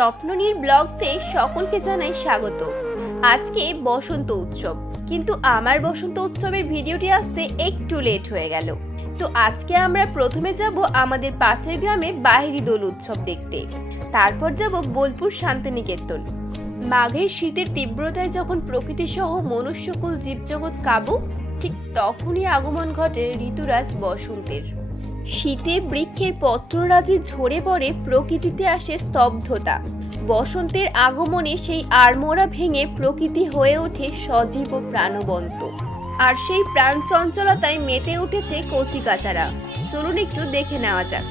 স্বপ্ননীর ব্লগসে সকলকে জানাই স্বাগত। আজকে বসন্ত উৎসব, কিন্তু আমার বসন্ত উৎসবের ভিডিওটি আসতে একটু লেট হয়ে গেল। তো আজকে আমরা প্রথমে যাব আমাদের পাশের গ্রামে বাহিরি দোল উৎসব দেখতে, তারপর যাব বোলপুর শান্তিনিকেতন। মাঘের শীতের তীব্রতায় যখন প্রকৃতি সহ মনুষ্যকুল জীবজগৎ কাবু, ঠিক তখনই আগমন ঘটে ঋতুরাজ বসন্তের। শীতে বৃক্ষের পত্ররাজি ঝরে পড়ে, প্রকৃতিতে আসে স্তব্ধতা। বসন্তের আগমনে সেই আড়মোড়া ভেঙে প্রকৃতি হয়ে ওঠে সজীব ও প্রাণবন্ত। আর সেই প্রাণ চঞ্চলতায় মেতে উঠেছে কচিকাচারা। চলুন একটু দেখে নেওয়া যাক।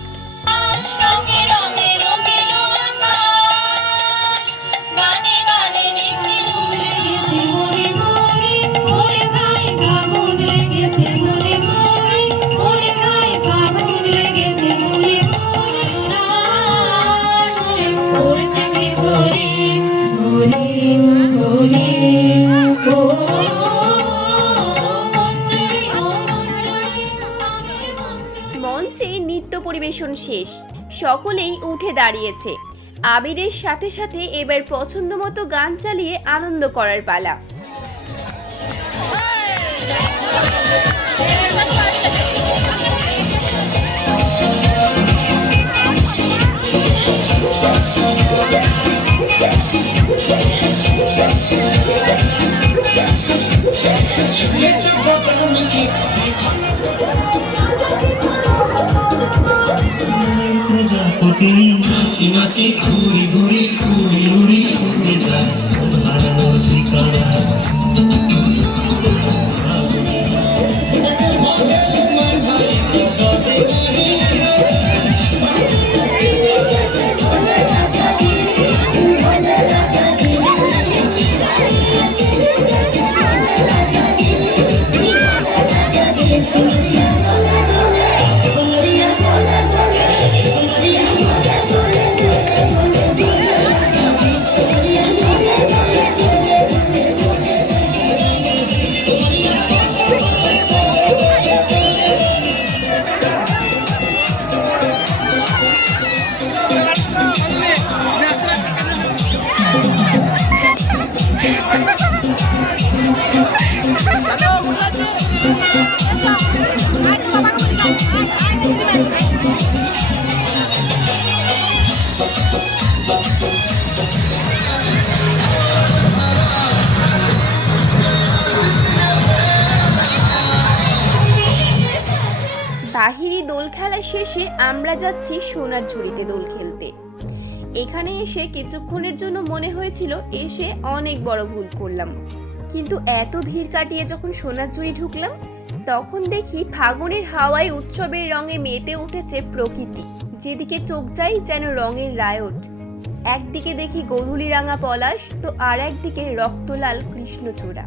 মঞ্চে নৃত্য পরিবেশন শেষ, সকলেই উঠে দাঁড়িয়েছে। আবিরের সাথে সাথে এবার পছন্দ মতো গান চালিয়ে আনন্দ করার পালা। প্রজাপতি নাচি নাচি ঘুরি ঘুরি ঘুরি ঘুরি ঘুরে যায় হারানোর ঠিকানা। বাহিরি দোল খেলা শেষে আমরা যাচ্ছি সোনার ঝুড়িতে দোল খেলতে। এখানে এসে কিছুক্ষণের জন্য মনে হয়েছিল এসে অনেক বড় ভুল করলাম, কিন্তু এত ভিড় কাটিয়ে যখন সোনার ঝুড়ি ঢুকলাম, তখন দেখি ফাগুনের হাওয়ায় উৎসবের রঙে মেতে উঠেছে প্রকৃতি। যেদিকে চোখ যায় যেন রঙের রায়ট। একদিকে দেখি গোধূলি রাঙা পলাশ, তো আর একদিকে রক্তলাল কৃষ্ণচূড়া।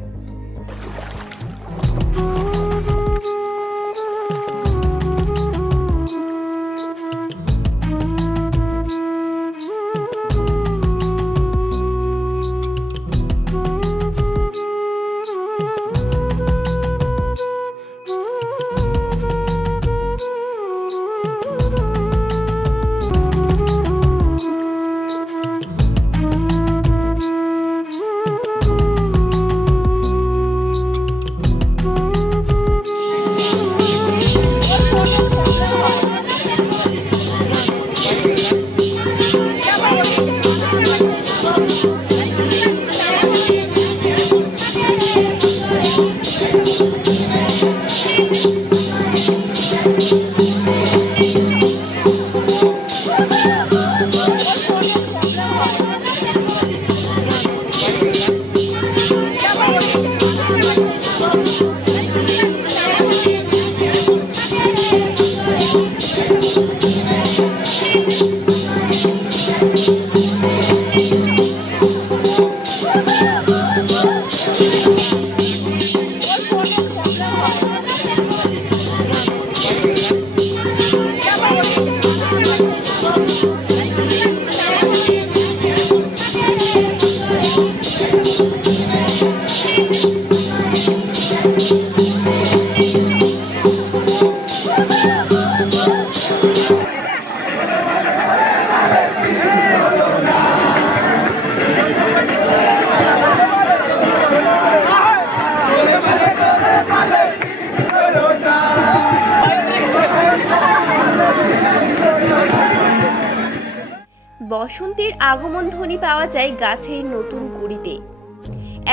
বসন্তের আগমন ধ্বনি পাওয়া যায় গাছের নতুন কুড়িতে।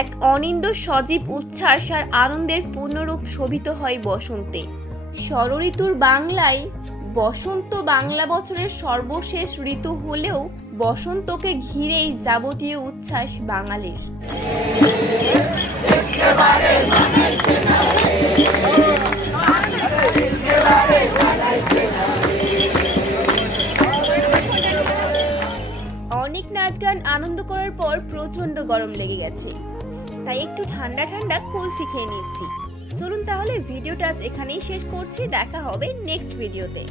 এক অনিন্দ সজীব উচ্ছ্বাস আর আনন্দের পূর্ণরূপ শোভিত হয় বসন্তে। ষড়ঋতুর বাংলায় বসন্ত বাংলা বছরের সর্বশেষ ঋতু হলেও বসন্তকে ঘিরেই যাবতীয় উচ্ছ্বাস বাঙালির। অনেক নাচ গান আনন্দ করার পর প্রচন্ড গরম লেগে গেছে, তাই একটু ঠান্ডা ঠান্ডা কুলফি খেয়ে নিচ্ছি। চলুন তাহলে ভিডিওটা আজ এখানেই শেষ করছি, দেখা হবে নেক্সট ভিডিওতে।